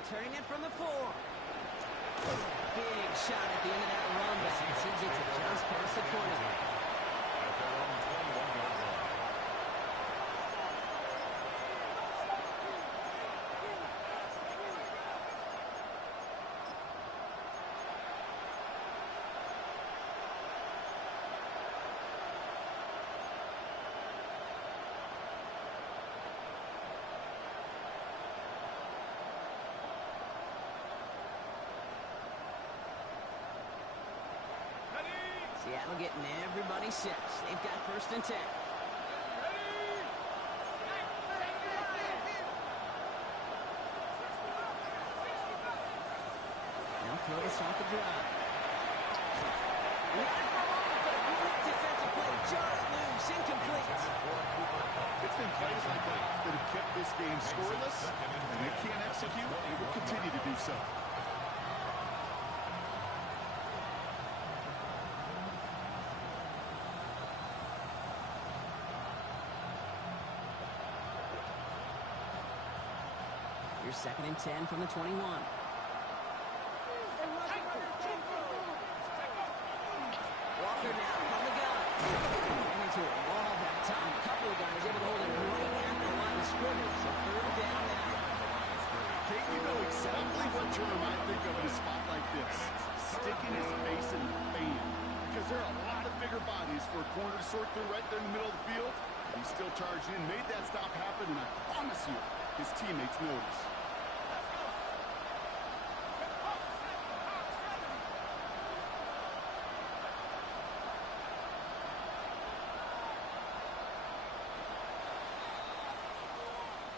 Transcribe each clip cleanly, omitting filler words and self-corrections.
Returning it from the 4. Big shot at the end of that run back. He gets it just past the 20. Seattle getting everybody set. They've got 1st and 10. Now throw to start the drive. Defensive play, jarred loose, incomplete. It's been plays like that have kept this game scoreless, and they can't execute. They will continue to do so. Here's 2nd and 10 from the 21. Walker now from the gun. And into a wall that time. A couple of guys able to hold him right at the line of scrimmage. So 3rd down now. Kate, you know exactly what term I think of in a spot like this. Sticking his face in the fan. Because there are a lot of bigger bodies for a corner to sort through right there in the middle of the field. He still charged in, made that stop happen, and I promise you, his teammates notice.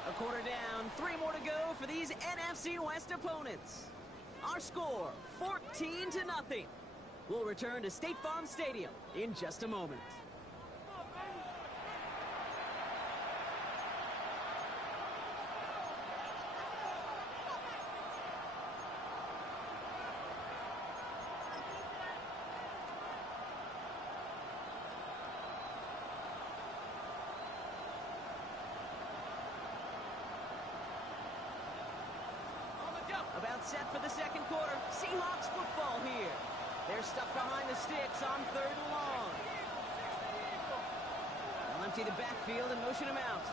A quarter down, 3 more to go for these NFC West opponents. Our score, 14-0. We'll return to State Farm Stadium in just a moment. About set for the 2nd quarter. Seahawks football here. They're stuck behind the sticks on 3rd and long. They'll empty the backfield and motion him out.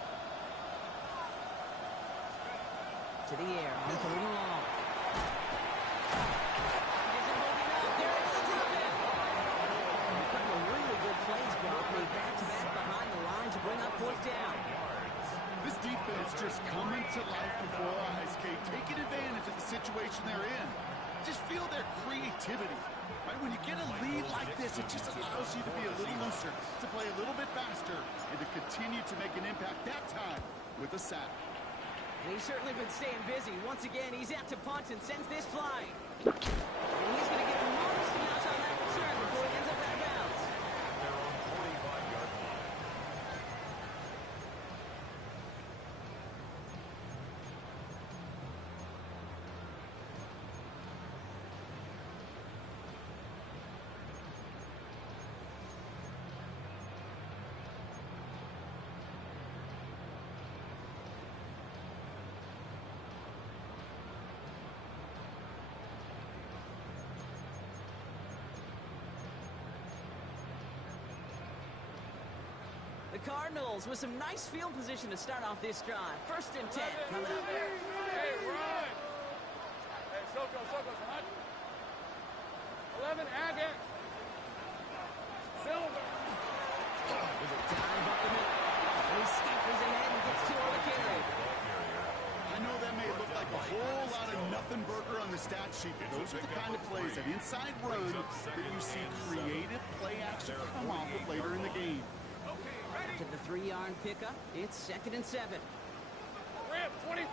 To the air on 3rd and long. He isn't holding up. There it is. A couple of really good plays, Brock. Made back-to-back behind the line to bring up 4th down. This defense just coming to life before our eyes, Kate, taking advantage of the situation they're in. Just feel their creativity. Right? When you get a lead like this, it just allows you to be a little looser, to play a little bit faster, and to continue to make an impact that time with a sack. And he's certainly been staying busy. Once again, he's out to punt and sends this flying. And he's going to get a modest amount on that return before he ends up out of bounds. They're on 45-yard line. The Cardinals with some nice field position to start off this drive. 1st and 10 coming up. Hey, run! Hey, Soko, son. 11, Agate. Silver. There's a dive up the middle. And he scampers ahead and gets 2 on the carry. I know that may look like a whole lot of nothing burger on the stat sheet, but those are the kind of plays, an inside run, that you see creative play action come off of later in the game. To the 3-yard pickup, it's 2nd and 7. Rip, 23.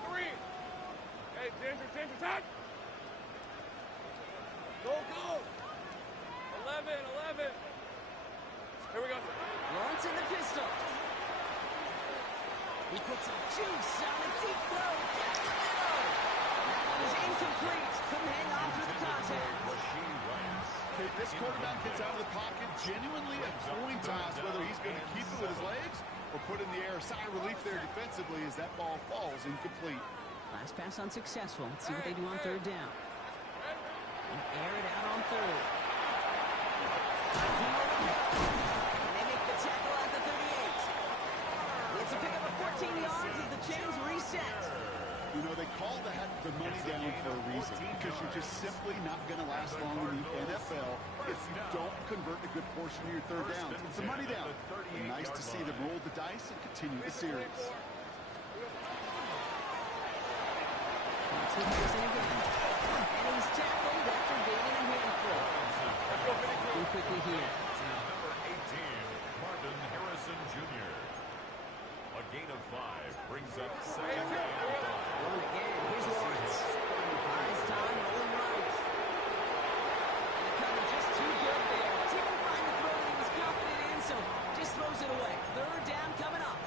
Hey, Ginger, touch. Go. 11. Here we go. Lawrence in the pistol. He puts some juice on a deep throw. Down the middle. That one is incomplete. Couldn't hang on through the contact. This quarterback gets out of the pocket, genuinely a coin toss whether he's going to keep it with his legs or put in the air. Sigh of relief there defensively as that ball falls incomplete. Last pass unsuccessful. Let's see what they do on third down. And air it out on third. And they make the tackle at the 38. It's a pickup of 14 yards as the chains reset. You know, they call that the money down for a reason, because you're just simply not going to last long in the NFL if you don't convert a good portion of your third downs. It's a money down. And nice to see them roll the dice and continue the series. And he's tackled after gaining a handful. Looking quickly here. Number 18, Marvin Harrison Jr. A gain of 5 brings up second and 5. Going again. Here's Lawrence. This time, rolling right. And the cover just too good there. Didn't find the throw that he was confident in, so just throws it away. Third down coming up.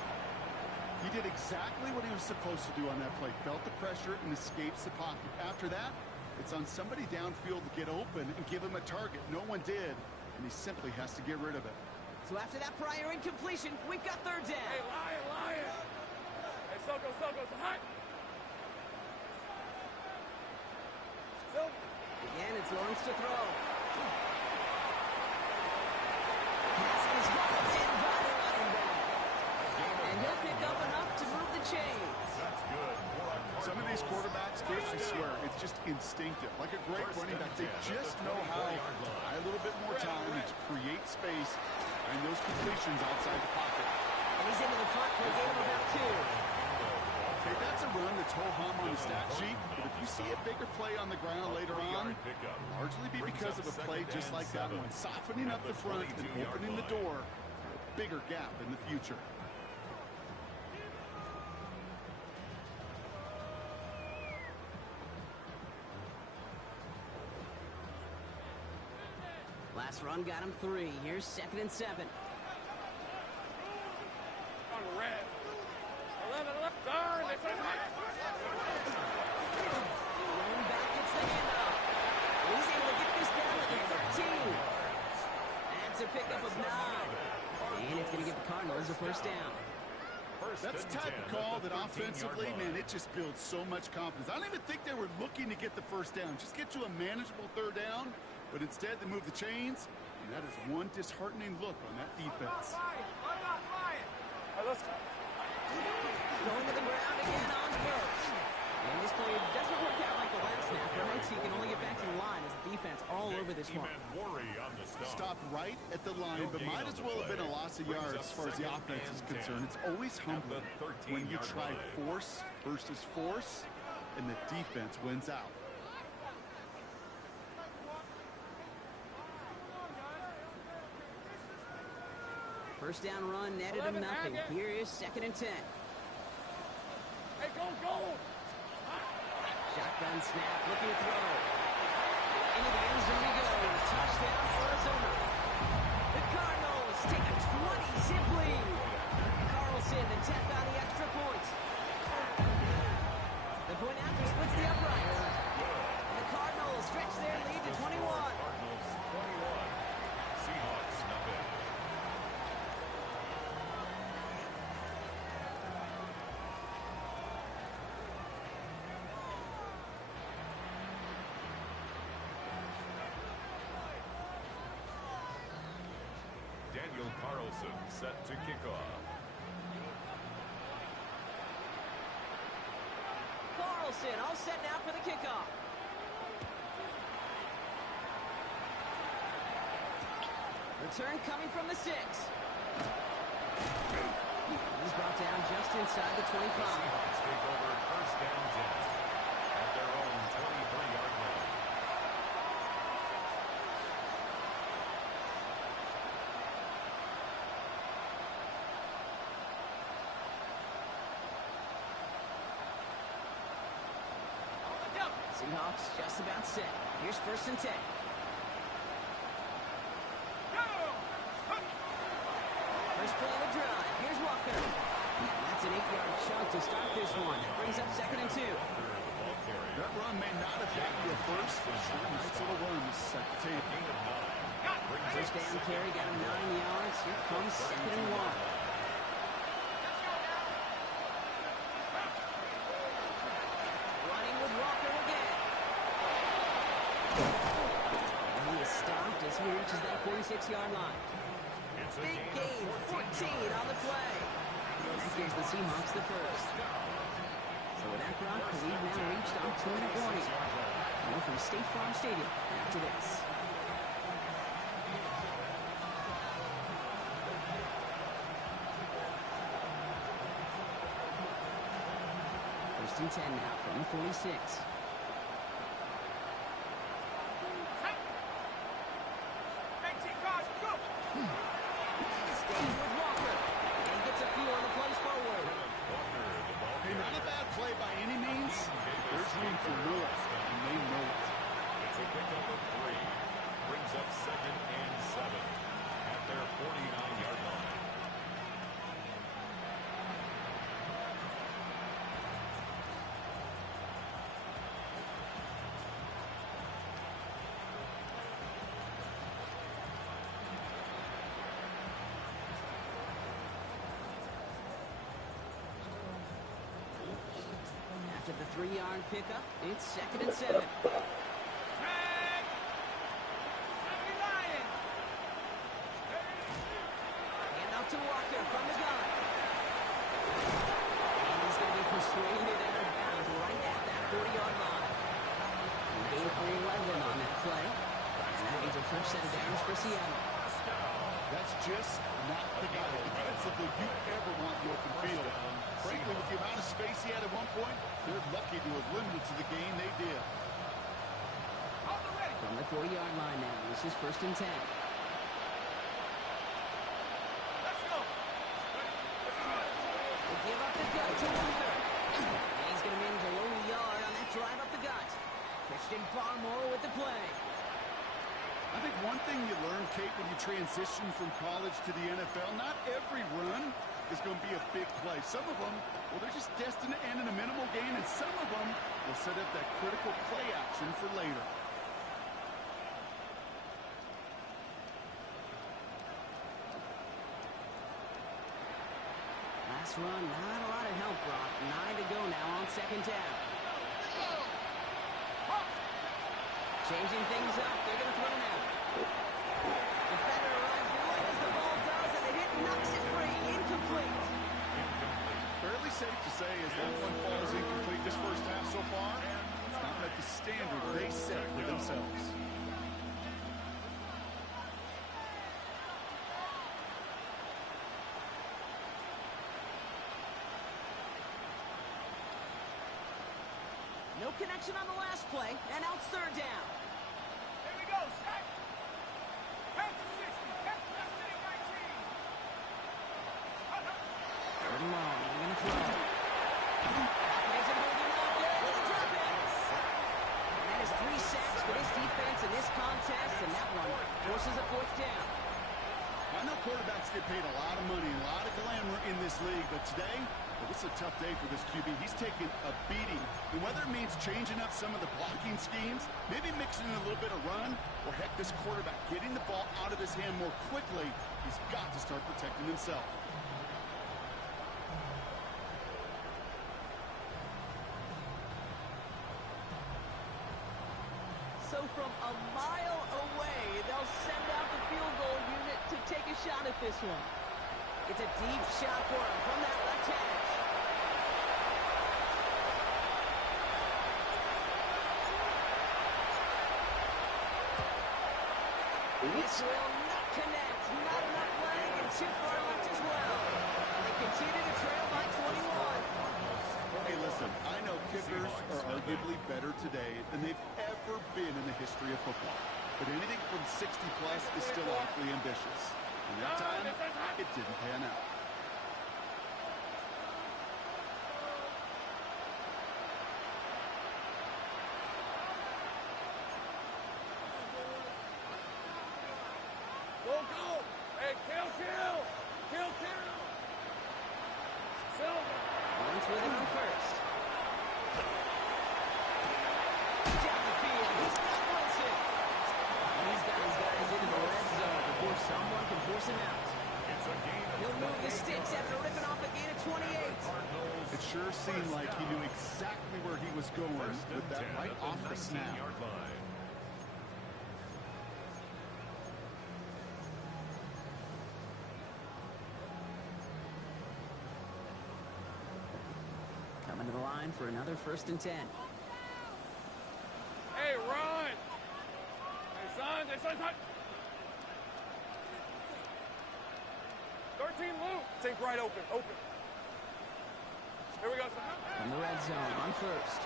He did exactly what he was supposed to do on that play. Felt the pressure and escapes the pocket. After that, it's on somebody downfield to get open and give him a target. No one did, and he simply has to get rid of it. So after that prior incompletion, we've got third down. Hey, Lion. Hey, Soko, hot. Again, it's Lawrence to throw. Pass is hauled in by the running back. And he'll pick up enough to move the chains. That's good. Some of these quarterbacks, Chris, I swear, it's just instinctive. Like a great running back, they just know how to buy a little bit more time and to create space and those completions outside the pocket. And he's into the front for a gain of about 2. Okay, that's a run that's ho-hum on the stat sheet, but if you see a bigger play on the ground later on, largely be because of a play just like that one, softening up the front and opening the door for a bigger gap in the future. Last run got him 3. Here's 2nd and 7. On the red. 11. Darn, they put it back. Running back gets the handoff. He's able to get this down to the 13. That's a pickup of 9. And it's going to give the Cardinals a first down. That's the type of call that offensively, man, it just builds so much confidence. I don't even think they were looking to get the first down. Just get to a manageable third down, but instead they move the chains, and that is one disheartening look on that defense. Hey, let's go. Going to the ground again on first. And this play doesn't work out like the last snap, right? So you can only get back to the line as the defense all over this one. Stopped right at the line, but might as well have been a loss of yards as far as the offense is concerned. It's always humbling when you try force versus force, and the defense wins out. First down run netted him nothing. Here is 2nd and 10. Hey, go. Shotgun snap, looking to throw. Into the end zone he goes. Touchdown, Arizona. The Cardinals take a 20-zip lead. Carlson to tack on the extra point. The point after splits the upright. The Cardinals stretch their lead to 21. Cardinals 21. Seahawks nothing. Daniel Carlson set to kick off. Carlson all set now for the kickoff. Return coming from the 6. He's brought down just inside the 25. Seahawks take over first down 10 at their own 23-yard line. Seahawks just about set. Here's 1st and 10. First play of the drive. Here's Walker. That's an 8-yard chunk to start this one. That brings up 2nd and 2. That run may not have gotten you a first, but sure, nice little run to set the table. First down carry got him 9 yards. Here comes 2nd and 1. he reaches that 46-yard line. Big gain, 14 on the play. And that gives the Seahawks the first. So with that, Brock, we've now reached our 2-minute warning. More from State Farm Stadium after this. First and 10 now from the 46. Staying with Walker. And gets a few on the plays forward. Hey, not a bad play by any means. There's room for more, and they know it. It's a pickup of 3. Brings up 2nd and 7 at their 49-yard line. After the 3-yard pickup, it's 2nd and 7. Hand off to Walker from the gun. And he's going to be persuaded out of bounds right at that 40-yard line. He gained 11 on that play. And that means a fresh set of downs for Seattle. That's just not the guy defensively you ever want the open field. Frankly, with the amount of space he had at one point, they're lucky to have limited to the gain they did. From the 40-yard line now, this is 1st and 10. They give up the gut to Walker. And he's going to manage a low yard on that drive up the gut. Christian Barmore with the play. I think one thing you learn, Kate, when you transition from college to the NFL, not every run is going to be a big play. Some of them, well, they're just destined to end in a minimal gain, and some of them will set up that critical play action for later. Last run, not a lot of help, Brock. 9 to go now on 2nd down. Changing things up, they're going to throw now. Defender arrives right as the ball does, and the hit knocks it free. Incomplete. Fairly safe to say as that one falls incomplete this first half so far, it's not met the standard they set for themselves. No connection on the last play, and now it's 3rd down. Here we go, Sack. Back to 60. Back to 19. 3rd and long, they're going to throw. Pocket isn't holding up there with a drop in. And that is 3 sacks for this defense in this contest, and that one forces a 4th down. I know quarterbacks get paid a lot of money, a lot of glamour in this league, but today, well, this is a tough day for this QB. He's taking a beating. And whether it means changing up some of the blocking schemes, maybe mixing in a little bit of run, or heck, this quarterback getting the ball out of his hand more quickly, he's got to start protecting himself. So from a mile away, they'll send out the field goal unit to take a shot at this one. It's a deep shot for him from that left hash. This will not connect. Not enough leg and too far left as well. And they continue to trail by 21. Hey, listen, I know kickers are arguably better today than they've ever been in the history of football. But anything from 60 plus is still awfully ambitious. And that time, it didn't pan out. Go, go. Hey, kill. Silver. Once with him on first. Down the field. He's got Wilson. He's got his guys into the red zone before someone can force him out. He'll move the sticks after ripping off a gain of 28. It sure seemed like he knew exactly where he was going with that right off the snap. DevoLan for another 1st and 10. Hey, run! Hey, son! 13 loop! Take right open. Here we go, son. From the red zone on 1st.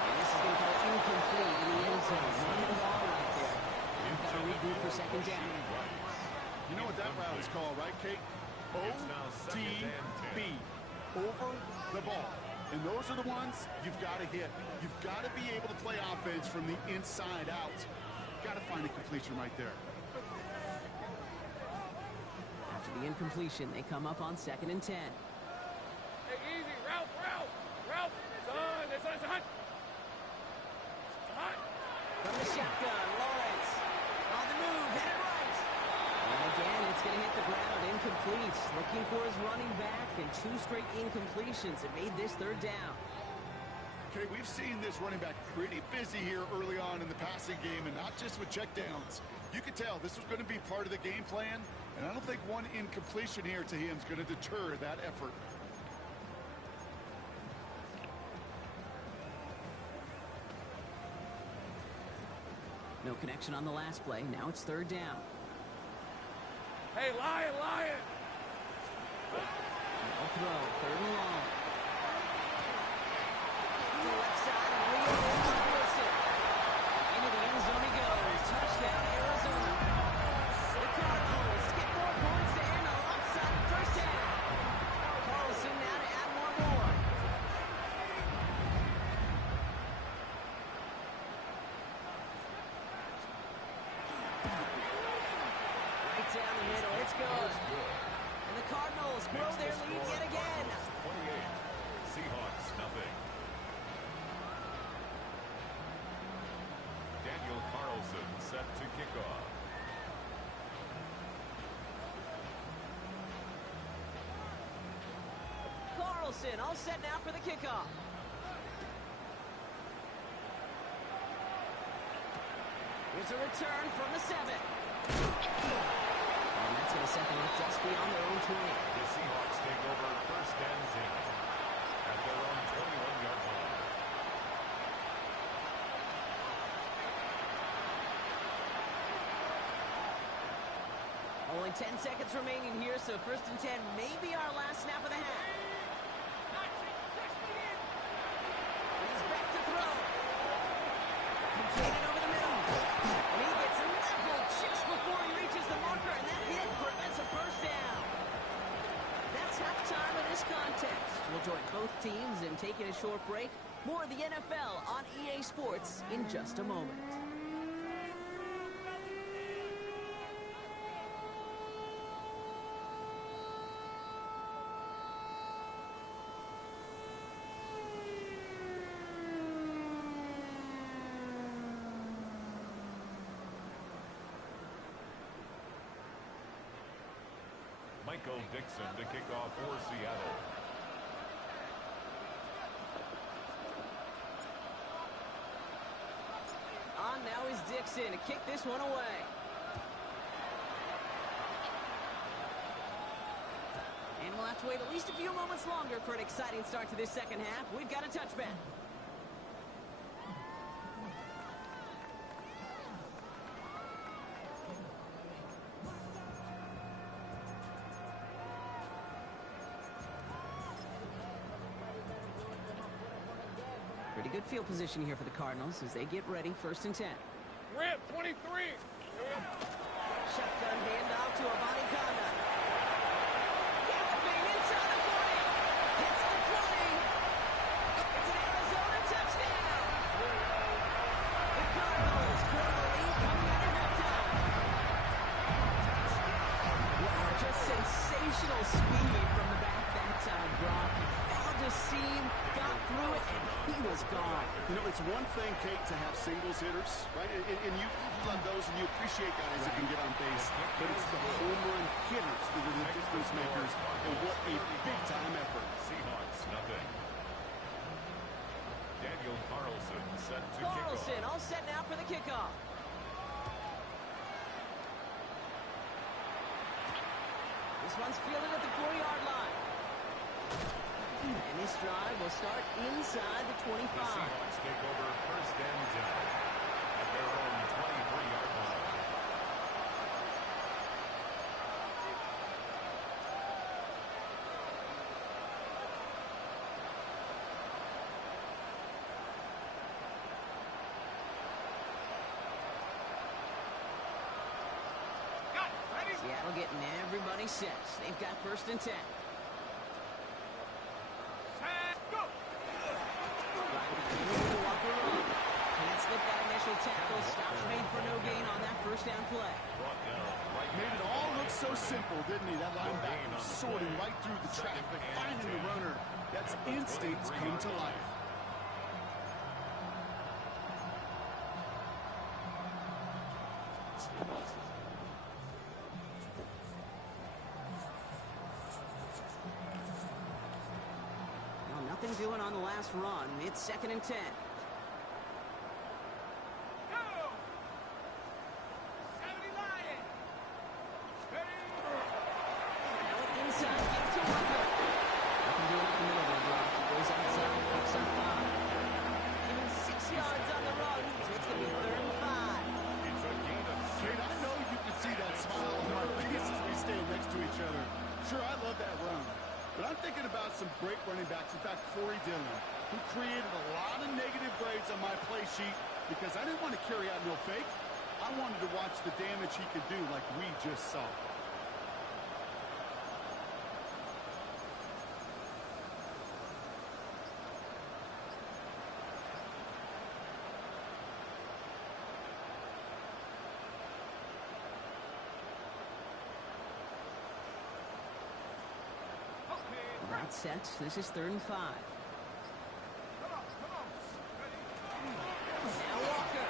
And this is going to go incomplete in the end zone. Running the ball right there. We've got to regroup for 2nd down. You know what that route is called, right, Kate? ODB. Over the ball. And those are the ones you've got to hit. You've got to be able to play offense from the inside out. Got to find a completion right there. After the incompletion, they come up on 2nd and 10. Hey, easy. Route. Son. From the shotgun, Lawrence. On the move, hit it right. And again, it's going to hit the ground, incomplete. Looking for his running back, and 2 straight incompletions. It made this 3rd down. Okay, we've seen this running back pretty busy here early on in the passing game, and not just with checkdowns. You could tell this was going to be part of the game plan, and I don't think one incompletion here to him is going to deter that effort. No connection on the last play. Now it's 3rd down. Hey, Lion! No throw, 3rd and long. To the left side, and Leo Wilson. Into the end zone he goes. Touchdown, Arizona. The Cardinals get more points to end a lopsided 1st half. Carlson now to add one more. Right down the middle, it's good. And the Cardinals grow their lead yet again. 28. Seahawks, nothing. Daniel Carlson set to kick off. Carlson all set now for the kickoff. Here's a return from the 7. And that's going to set them up just beyond their own 20. The Seahawks take over 1st and 0 at their own 21-yard line. Only 10 seconds remaining here, so 1st and 10 may be our last snap of the half. He's back to throw. Completed over the middle. And he gets leveled just before he reaches the marker, and that hit prevents a 1st down. That's halftime of this contest. We'll join both teams in taking a short break. More of the NFL on EA Sports in just a moment. Michael Dixon to kick off for Seattle. On now is Dixon to kick this one away. And we'll have to wait at least a few moments longer for an exciting start to this 2nd half. We've got a touchback. Pretty good field position here for the Cardinals as they get ready 1st and 10. Rip, 23. Shotgun handoff to a body conduct. Galloping inside the 40. Hits the 20. It's an Arizona touchdown. The Cardinals grow the lead coming out of halftime. Wow, just sensational speed from the back that time, Brock. He found a seam, got through it, and he was gone. You know, it's one thing, Kate, to have singles hitters, right? And you love those and you appreciate guys that can get on base. But it's the home run hitters that are the difference makers. And what a big-time effort. Seahawks, nothing. Daniel Carlson set to kick Carlson off. all set now for the kickoff. This one's fielded at the 4-yard line. And this drive will start inside the 25. The Seahawks take over first and 10 at their own 23-yard line. Seattle getting everybody set. They've got first and 10. Can't slip that initial tackle. Stops made for no gain on that first down play. Made it all look so simple, didn't he? That linebacker sorting right through the traffic, finding the runner. That's instincts come to life. Well, nothing doing on the last run. It's second and 10. Some great running backs. In fact, Corey Dillon, who created a lot of negative grades on my play sheet because I didn't want to carry out no fake. I wanted to watch the damage he could do like we just saw. Set. This is third and 5. Now Walker.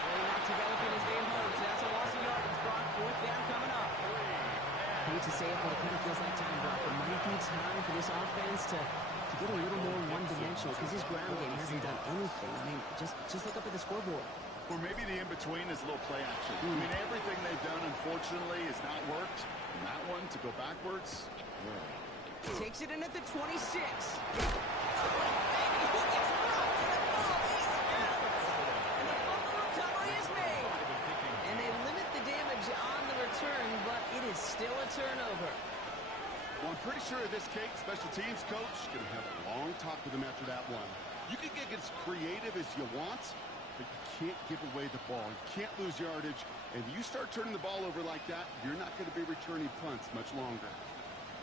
Really not developing as they hoped. That's a loss of yardage. Brock, fourth down coming up. I hate to say it, but it kind of feels like time, Brock. It might be time for this offense to get a little more one-dimensional because his ground game hasn't done anything. I mean, just look up at the scoreboard. Or maybe the in-between is a little play action. I mean, everything they've done, unfortunately, has not worked. And that one, to go backwards, really. Takes it in at the 26. Oh, baby, he gets rocked, and the ball is out. And the fumble recovery is made. And they limit the damage on the return, but it is still a turnover. Well, I'm pretty sure this cake special teams coach is going to have a long talk with him after that one. You can get as creative as you want, but you can't give away the ball. You can't lose yardage. And if you start turning the ball over like that, you're not going to be returning punts much longer.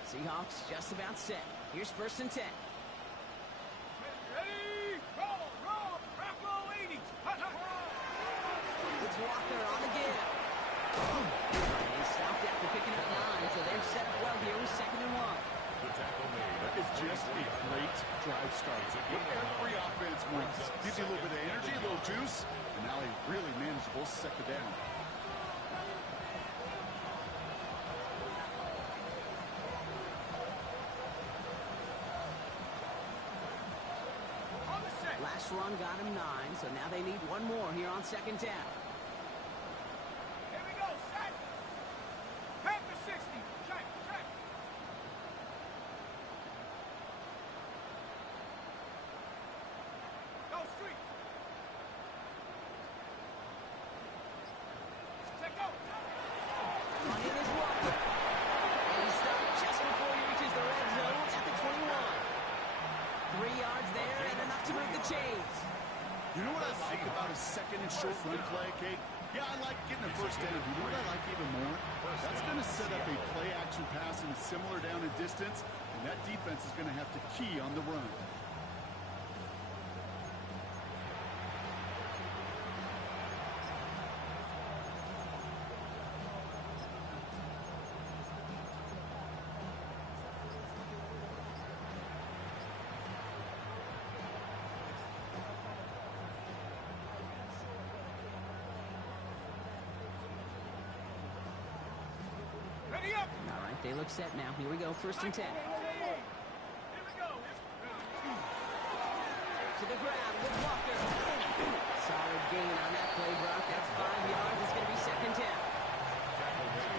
Seahawks just about set. Here's first and 10. Ready, roll, Bravo 80. It's Walker on the give. He stopped after picking up 9, so they're set up well here with second and 1. The tackle made. That is just a great drive start. What every offense wants. Gives you a little bit of energy, a little juice, and now a really manageable second down. Last run got him 9, so now they need one more here on second down. Here we go, set. Back to 60. Check. Go street. Check go. On in is Walker. And he stopped just before he reaches the red zone at the 21. 3 yards there and enough to move the chains. You know what I like about a second and short run play, Kate? Yeah, I like getting a first down. You know what I like even more? That's going to set up a play action pass in a similar down and distance, and that defense is going to have to key on the run. Ready up. All right, they look set now. Here we go, first and 10. Here we go. To the ground with Walker. Solid gain on that play, Brock. That's 5 yards. It's going to be second down.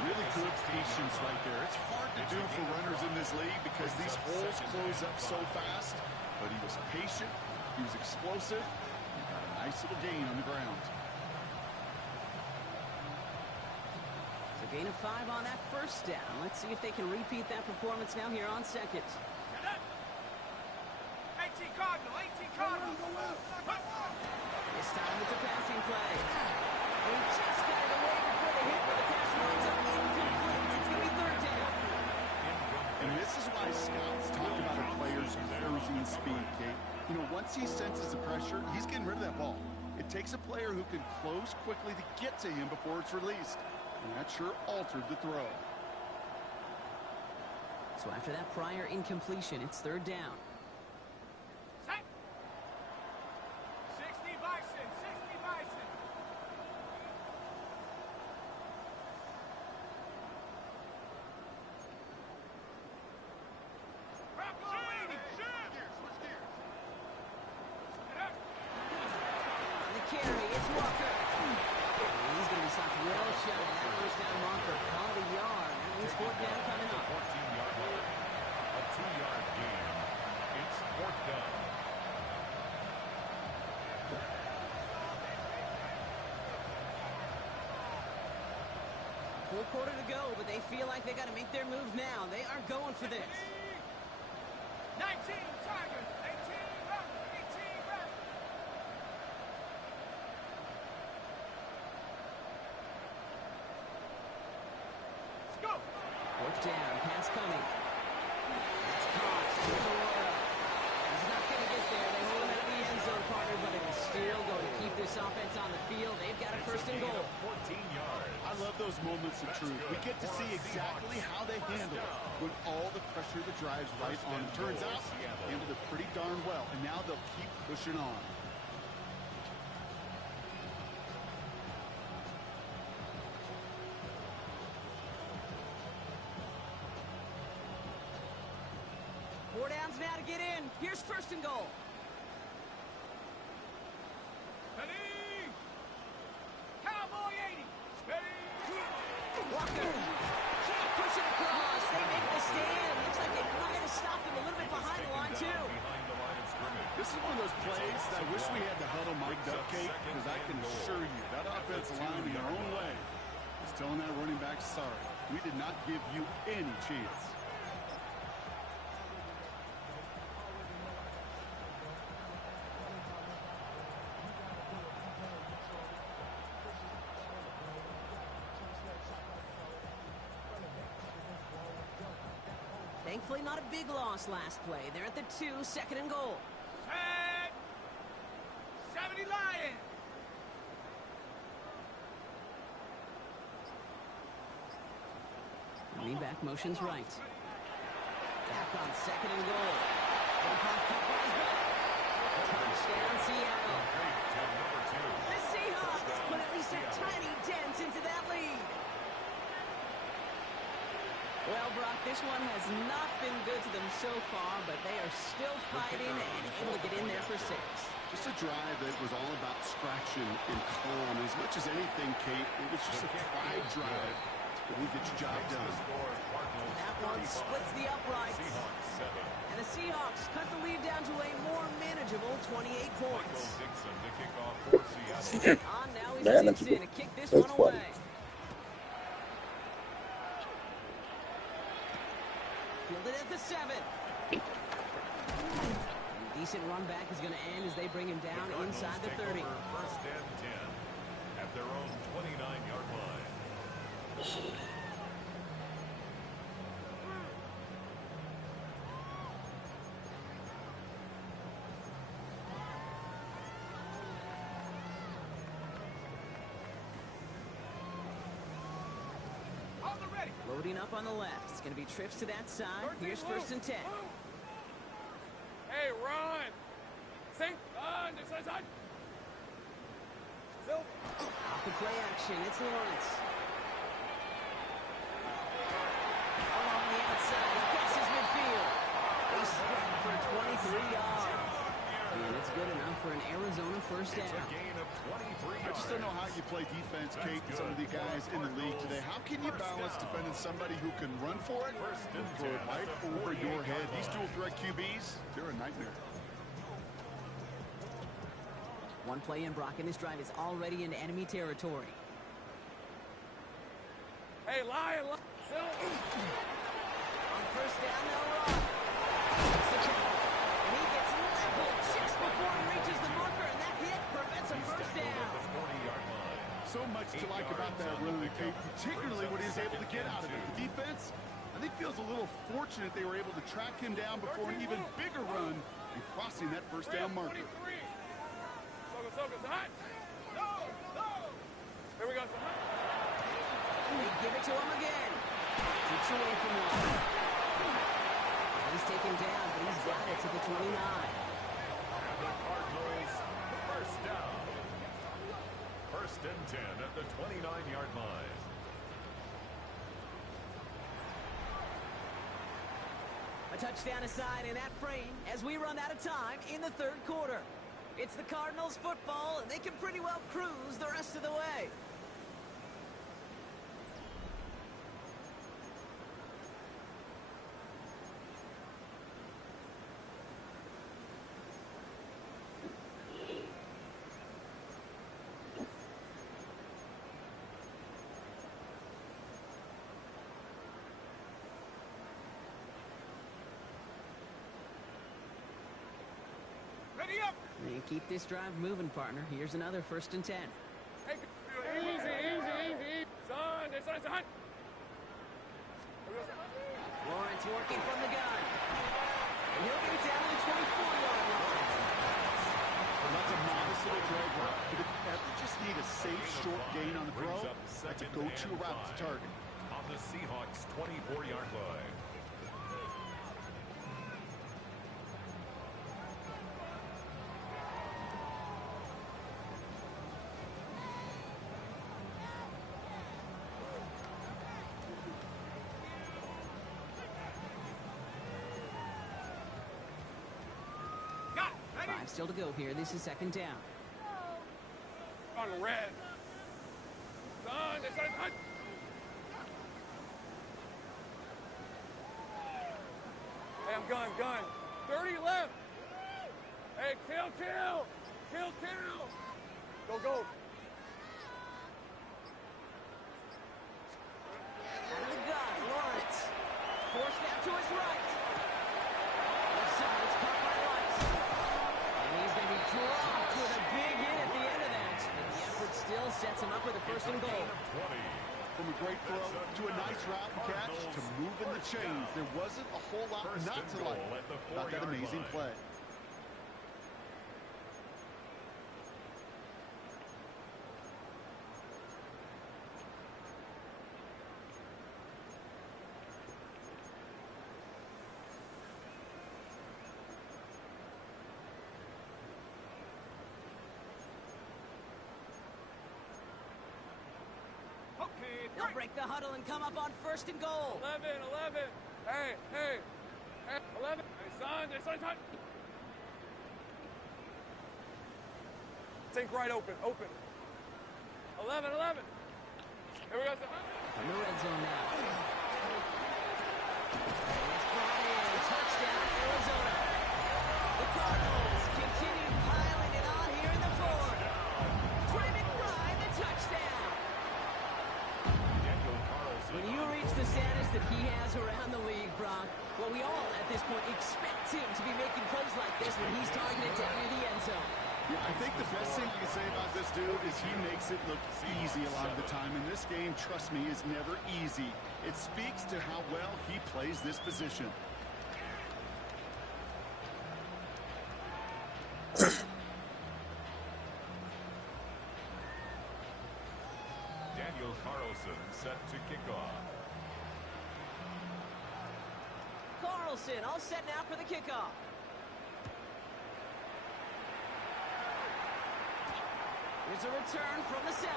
Really good patience right there. It's hard to do for runners in this league because these holes close up so fast. But he was patient, he was explosive, he got a nice little gain on the ground. So gain of 5 on that first down. Let's see if they can repeat that performance now here on second. 18 Cardinal, 18 Cardinal. This time it's a passing play. He just got it away before the hit, but the pass winds up incomplete. It's going to be third down. And this is why scouts talk about a player's cruising speed, Kate. You know, once he senses the pressure, he's getting rid of that ball. It takes a player who can close quickly to get to him before it's released. And that sure altered the throw. So after that prior incompletion, it's third down. 60 Bison, 60 Bison. Bravo, 80. Switch gears. On the carry, it's Walker. He's going to be stopped well shy of that first down marker. Called a yard. That means fourth down coming up. 14-yard line. A 2-yard gain. It's fourth down. Full quarter to go, but they feel like they got to make their move now. They are going for this. 19 Tigers, 18 Raptors, 18 Raptors. Let's go. Fourth down, pass coming. That's caught. Here's Aurora. He's not going to get there. They hold him out of the end zone, partner, but it is still going to keep this offense on the field. They've got a first and goal. 14 yards. I love those moments of truth. We get to see exactly how they handle it when all the pressure that drives right on them. Turns out, they handled it pretty darn well, and now they'll keep pushing on. Four downs now to get in. Here's first and goal. Steady. Cowboy 80. Steady. Walker can't push it across. They make the stand. Looks like they might have stopped him a little bit behind the line, too. Behind the line of scrimmage. This is one of those plays that I wish we had the huddle mic'd up, Kate, because I can assure you that offensive line in their own way is telling that running back, sorry, we did not give you any chance. Thankfully, not a big loss last play. They're at the 2, second and goal. Set. 70 Lions. Lean back motions right. Back on second and goal. Jump off Cowboys back. Touchdown, Seattle. The Seahawks put at least a tiny dent into that lead. Well, Brock, this one has not been good to them so far, but they are still fighting and able to get in there for 6. Just a drive that was all about distraction and calm. As much as anything, Kate, it was just a pride drive to really get your job done. That one splits the uprights. And the Seahawks cut the lead down to a more manageable 28 points. On now is Dixon to kick this one away. Fielded at the 7. Decent run back is going to end as they bring him down inside the 30. First and 10 at their own 29-yard line. Loading up on the left. It's going to be trips to that side. Here's first and 10. Hey, run. Think. Next side. Still. Off the play action. It's Lawrence. Along the outside. He passes midfield. They strike for 23 yards. And it's good enough for an Arizona first down. It's a gain of I just don't know how you play defense, Kate, and some of the guys in the league today. How can you balance defending somebody who can run for it and throw it right over your head? These dual threat QBs, they're a nightmare. One play in, Brock, and this drive is already into enemy territory. Hey, Lion. On first down, they'll run. Takes the tackle, and he gets leveled just before he reaches the marker, and that hit prevents a first down. So much to like about that run, Kate, particularly what he was able to get out of it. The defense, I think, feels a little fortunate they were able to track him down before an even bigger run and crossing that first down marker. Here we go. They give it to him again. Kicks away from one. He's taken down, but he's got it to the 29. And the Cardinals, first down. First and 10 at the 29-yard line. A touchdown aside in that frame as we run out of time in the third quarter. It's the Cardinals football, and they can pretty well cruise the rest of the way. Ready up. And keep this drive moving, partner. Here's another first and 10. Hey, easy. Son, it's on. Lawrence working from the gun. And he'll get it down to the 24-yard line. Well, that's a modest little drag route, but if you ever just need a safe, short gain on the throw, that's a go-to route to target. On the Seahawks' 24-yard line. Still to go here. This is second down. On red. Son, it's on. Hey, I'm gun. 30 left. Hey, kill. Go. Out of the gun, Lawrence. Forced out to his right. Left side, it's caught by Rice. And he's going to be dropped with a big hit at the end of that. But the effort still sets him up with a first and goal. From a great throw to a nice route and catch to moving the chains. There wasn't a whole lot not to like about that amazing play. They'll break the huddle and come up on first and goal. 11. Hey, 11. Hey, son. Think right open. 11. Here we go, son. From the red zone now. And it's brought in. Touchdown, Arizona. The Cardinals continue piling it on here in the fourth. Driven by the touchdown. When you reach the status that he has around the league, Brock, well, we all at this point expect him to be making plays like this when he's targeted down near the end zone. Yeah, I think the best thing you can say about this dude is he makes it look easy a lot of the time. And this game, trust me, is never easy. It speaks to how well he plays this position. Daniel Carlson set to kick off. Carlson all set now for the kickoff. Here's a return from the 7.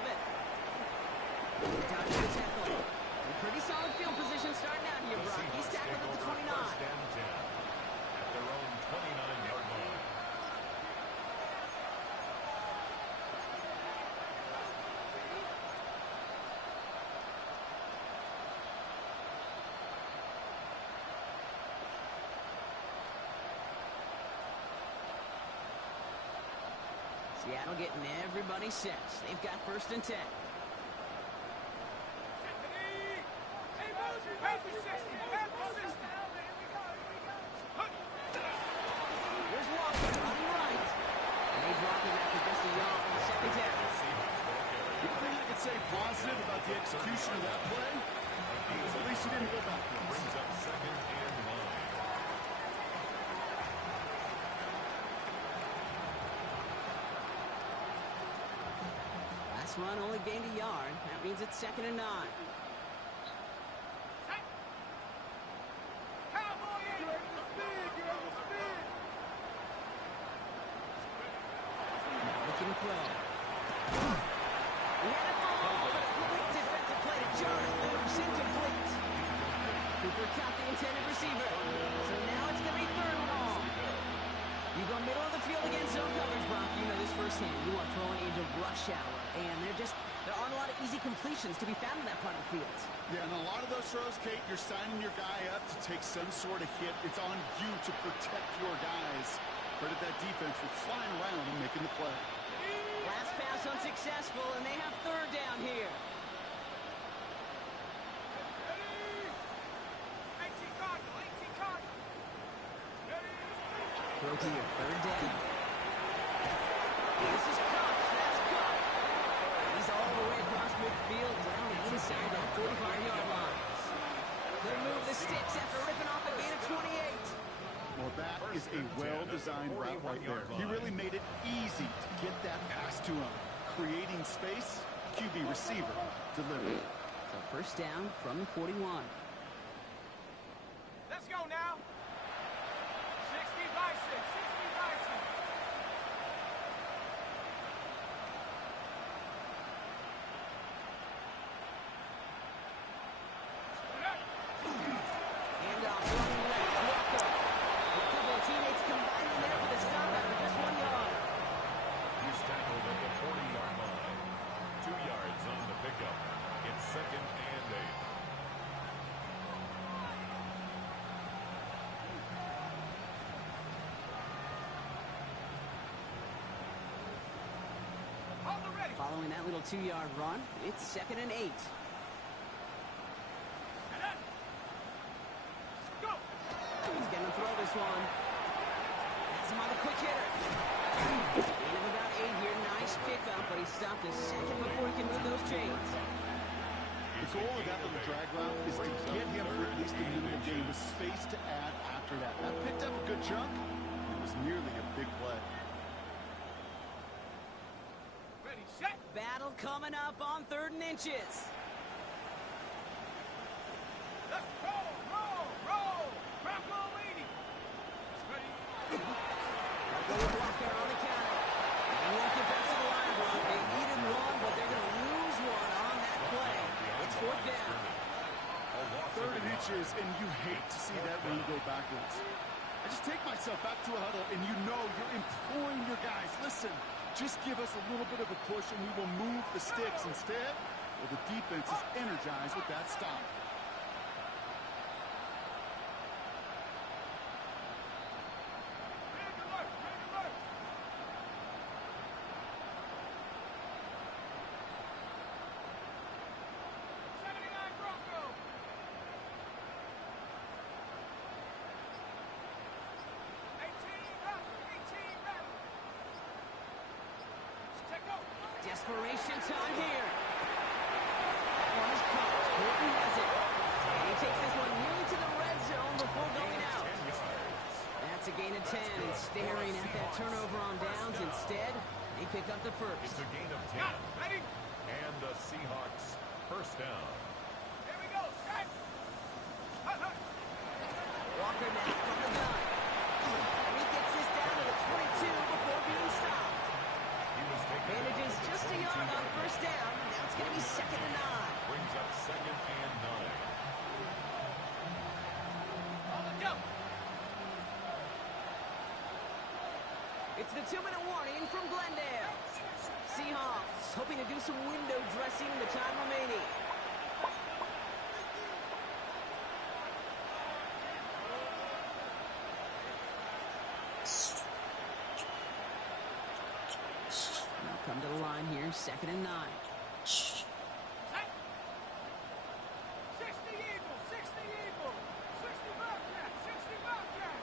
Down to the tackle. A pretty solid field position starting out here, Brock. He's tackled at the 29. First and 10 at their own 29-yard line. Seattle getting everybody set. They've got 1st and 10. Here's Walker running right. And they drop him after just a yard on 2nd down. One thing I could say positive about the execution of that play is at least he didn't go backwards. Brings up 2nd and 9. Last run only gained a yard. That means it's 2nd and 9. Looking to throw. He had a fall, but a quick defensive play to jar it loose, incomplete. Cooper caught the intended receiver. So now it's going to be 3rd and long. You go middle of the field against zone coverage, Brock. You know this firsthand. You are throwing into rush hour, and there aren't a lot of easy completions to be found in that part of the field. Yeah, and a lot of those throws, Kate, you're signing your guy up to take some sort of hit. It's on you to protect your guys. Credit that defense for flying around and making the play. Last pass unsuccessful, and they have 3rd down here. Throw here, 3rd down. This is Cox. That's Cox. He's all the way across midfield, down inside that 45-yard line. They'll move the sticks after ripping off a gain of 28. Well, that is a well-designed route right there. He really made it easy to get that pass to him. Creating space, QB receiver delivered. So 1st down from the 41. Let's go now. 60 Bison, 60 Bison. Handoff running left, Walker. A couple of teammates combining there for the stop after just 1 yard. He's tackled at the 40-yard line. 2 yards on the pickup. It's 2nd and 8. Hold the ready. Following that little 2-yard run, it's 2nd and 8. Go. He's going to throw this one. That's him on the quick hitter. Gain of about 8 here. Nice pickup, but he stopped a second before he can move those chains. The goal of that little drag route is to get him for at least a minute of game with space to add after that. That picked up a good chunk. It was nearly a big play. Ready, set. Battle coming up on 3rd and inches. Let's roll, roll, roll. Bronco leading. Ready. Go with Walker on the counter. They won't get back to the line, bro. They needed 1, but they're going to lose 1 on that play. It's 4th down. 3rd and inches, and you hate to see that run go backwards. I just take myself back to a huddle, and you know you're imploring your guys, listen, just give us a little bit of a push, and we will move the sticks. Instead, well, the defense is energized with that stop. Big alert, big alert. Bronco. 18 Rebel. Check go. Desperation time here. That one is caught. Horton has it. And he takes this one nearly to the red zone before going out. That's a gain of 10, and staring at that turnover on downs. Instead, they pick up the It's first. a gain of 10. Got it. Ready? And the Seahawks 1st down. Here we go. Set. Hut, hut. Walker now from the gun. And he gets this down to the 22 before being stopped. He was taken Manages just a yard on 1st down. Now it's going to be 2nd and 9. Brings up 2nd and 9. On the jump. It's the 2-minute warning from Glendale. Seahawks hoping to do some window dressing in the time remaining. come to the line here, 2nd and 9. 60 Eagles, 60 Eagles. 60 Bobcat, 60 Bobcat.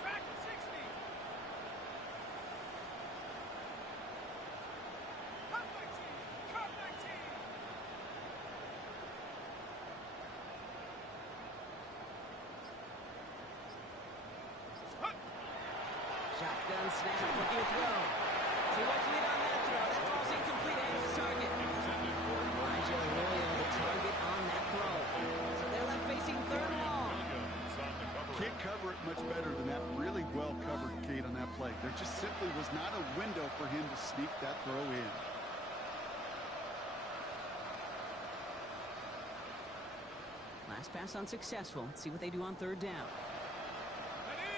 Track at 60. Cut 19, cut 19. Shotgun snap, looking to throw. So what's lead on that throw? That ball's incomplete ahead of his target. Elijah Arroyo, the target on that throw. So they're left facing 3rd and long. Can't cover it much better than that. Really well covered, Kate, on that play. There just simply was not a window for him to sneak that throw in. Last pass unsuccessful. Let's see what they do on 3rd down. Ready?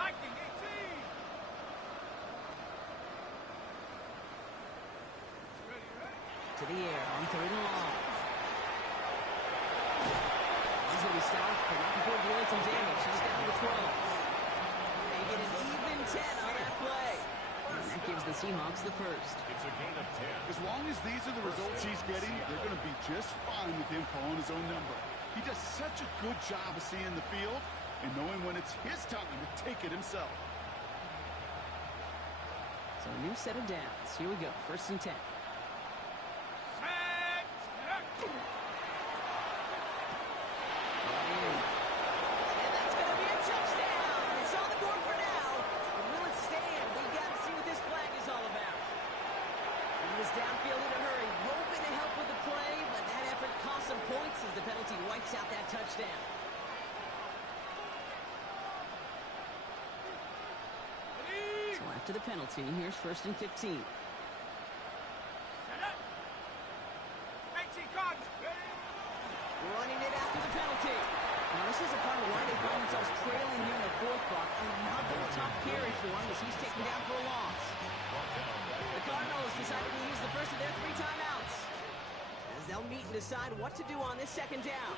Lightning 18. Ready, ready. To the air on 3rd and long. He's going to be stopped, but not before doing some damage. He's down to 12. They get an even 10 on that play. And that gives the Seahawks the first. It's a gain of 10. As long as these are the results he's getting, they're going to be just fine with him calling his own number. He does such a good job of seeing the field and knowing when it's his time to take it himself. So a new set of downs. Here we go. 1st and 10. Set. And that's going to be a touchdown. It's on the board for now. But will it stand? We've got to see what this flag is all about. He was downfield in a hurry, hoping to help with the play, but that effort cost some points as the penalty wipes out that touchdown. Ready? So after the penalty, here's 1st and 15. Set up. 18 Cardinals. Ready? Running it after the penalty. Now this is a part of why they find themselves trailing here in the 4th block. Another top carry for him as he's taken down for a loss. The Cardinals decided to use the first of their 3 timeouts, as they'll meet and decide what to do on this 2nd down.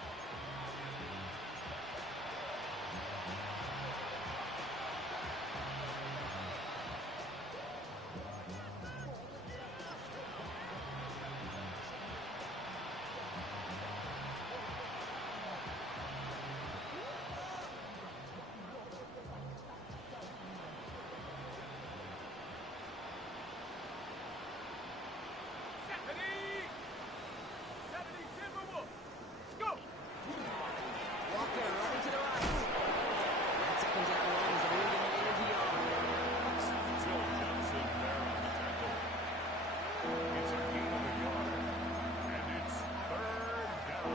Ready? 70 Timberwolves. Go. Walker running to the right. That 2nd down line is a leading energy on. Joe Johnson there on the tackle. It's a gain of a yard. And it's 3rd down.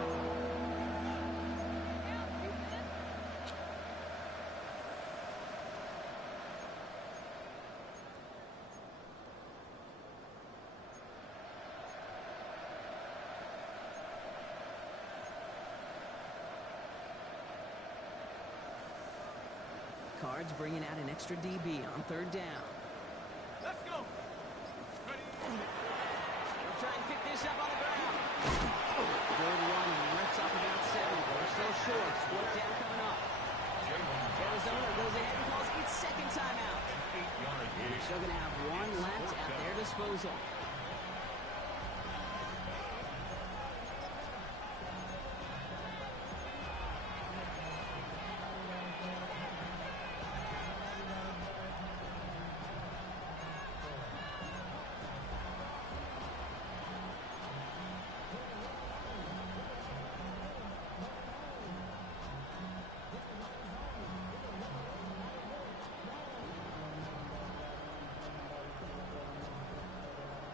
Cards bringing out an extra DB on 3rd down. Let's go. Ready? They'll try and pick this up on the ground. Good running. Rips off about 7. They're still short. 4th down coming up. Arizona goes ahead and calls its 2nd timeout. 8-yard And gain. they're still going to have 1 left at their disposal.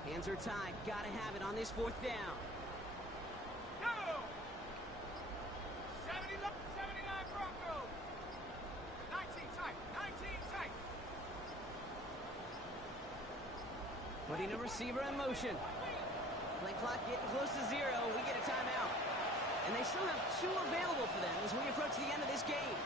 Hands are tied. Gotta have it on this 4th down. Go. 79 Broncos. 19 tight. 19 tight. Putting a receiver in motion. Play clock getting close to 0. We get a timeout. And they still have 2 available for them as we approach the end of this game.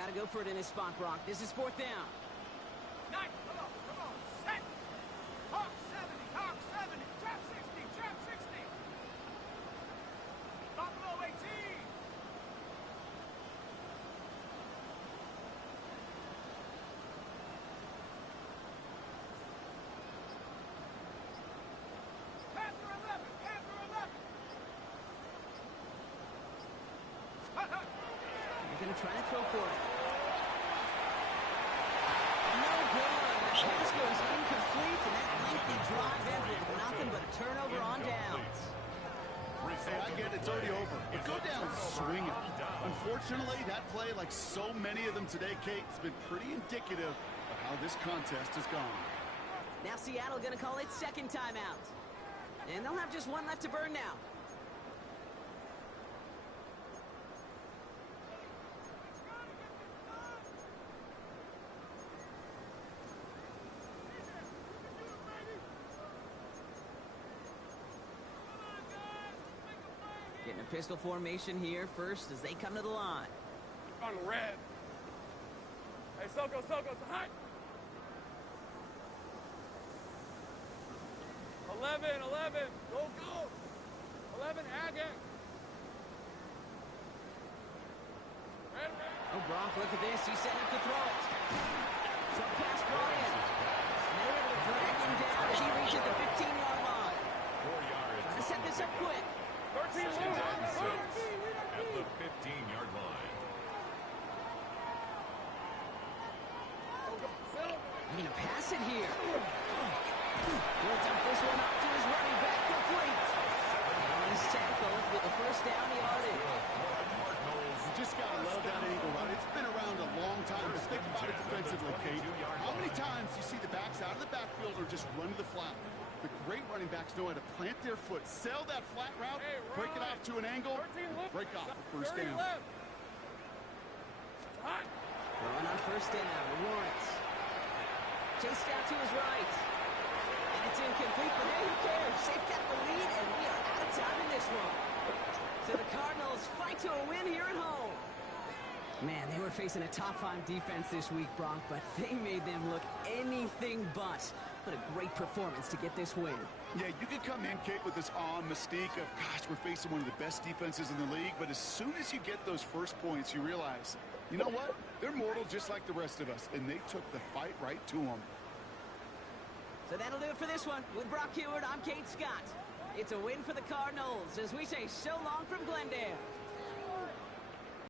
Gotta go for it in this spot, Brock. This is 4th down. Nice. Come on. Set. Hawk 70. Trap 60. Buffalo 18. Panther 11. They're gonna try to throw for it. No good. The pass goes incomplete, and that lengthy drive ends with nothing but a turnover on downs. Hey, I get it's already over. But go down swinging. Unfortunately, that play, like so many of them today, Kate, has been pretty indicative of how this contest has gone. Now Seattle gonna call its 2nd timeout. And they'll have just one left to burn now. Getting a pistol formation here first as they come to the line. On red. Hey, Soko, hot. 11. Go. 11, Agate. Red. Oh, Brock, look at this. He's set up to throw it. Short pass brought in. And they're able to drag him down as he reaches the 15-yard line. 4 yards. Trying to set this up quick. 13 Second and 6 at the 15-yard line. He's gonna pass it here. Works up this one up to his running back, complete. And he's tackled with the 1st down yardage. You just got to love that angle, right? It's been around a long time, but think about it defensively, Kate. How many times do you see the backs out of the backfield or just run to the flat? The great running backs know how to plant their foot, sell that flat route, break it off to an angle, break off for 1st down. Throwing on 1st down, Lawrence. Chased out to his right. And it's incomplete, but hey, who cares? They've got the lead, and we are out of time in this one. So the Cardinals fight to a win here at home. Man, they were facing a top-5 defense this week, Brock, but they made them look anything but. What a great performance to get this win. Yeah, you could come in, Kate, with this awe and mystique of, gosh, we're facing one of the best defenses in the league, but as soon as you get those first points, you realize, you know what? They're mortal just like the rest of us, and they took the fight right to them. So that'll do it for this one. With Brock Heward, I'm Kate Scott. It's a win for the Cardinals as we say so long from Glendale.